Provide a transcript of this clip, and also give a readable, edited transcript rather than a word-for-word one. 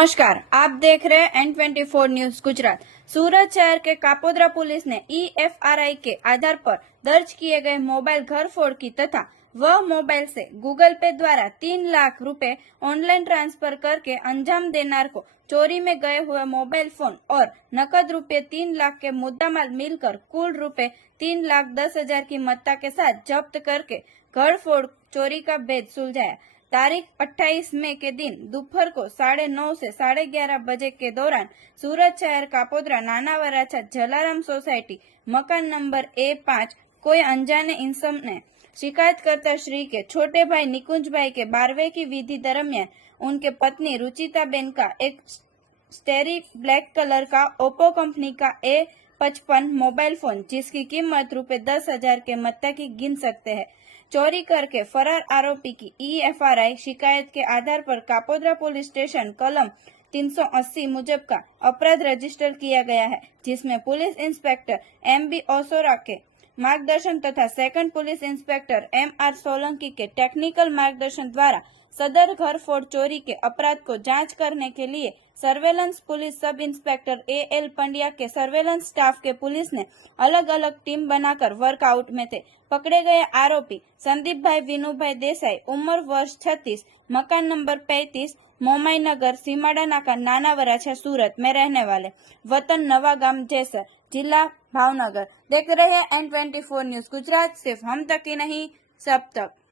नमस्कार, आप देख रहे हैं N24 न्यूज गुजरात। सूरत शहर के कापोद्रा पुलिस ने EFRI के आधार पर दर्ज किए गए मोबाइल घर फोड़ की तथा वह मोबाइल से गूगल पे द्वारा 3 लाख रुपए ऑनलाइन ट्रांसफर करके अंजाम देनार को चोरी में गए हुए मोबाइल फोन और नकद रुपए 3 लाख के मुद्दामाल मिलकर कुल रुपए 3,10,000 की मत्ता के साथ जब्त करके घर फोड़ चोरी का भेद सुलझाया। तारीख 28 मई के दिन दोपहर को 9:30 से 11:30 बजे के दौरान सूरत शहर कापोद्रा नाना वराछा जलाराम सोसायटी मकान नंबर A5 कोई अनजाने इंसान ने शिकायत करता श्री के छोटे भाई निकुंज भाई के 12वें की विधि दरमियान उनके पत्नी रुचिताबेन का एक स्टेरी ब्लैक कलर का ओप्पो कंपनी का A55 मोबाइल फोन जिसकी कीमत रुपए 10,000 के मत्ता की गिन सकते हैं चोरी करके फरार आरोपी की EFRI शिकायत के आधार पर कापोद्रा पुलिस स्टेशन कलम 380 मुजब का अपराध रजिस्टर किया गया है, जिसमें पुलिस इंस्पेक्टर MB ओसोरा के मार्गदर्शन तथा second police inspector MR Solanki के टेक्निकल मार्गदर्शन द्वारा सदर घर फोड़ चोरी के अपराध को जांच करने के लिए surveillance police sub inspector AL Pandya के सर्वेलेंस स्टाफ के पुलिस ने अलग अलग टीम बनाकर वर्कआउट में थे। पकड़े गए आरोपी संदीप भाई विनोभाई देसाई, उम्र वर्ष 36, मकान नंबर 35, मोमाई नगर, सीमाड़ा नाका, नाना वराछा, सूरत में रहने वाले, वतन नवागाम जैसर, जिला भावनगर। देख रहे हैं N24 न्यूज गुजरात, सिर्फ हम तक ही नहीं सब तक।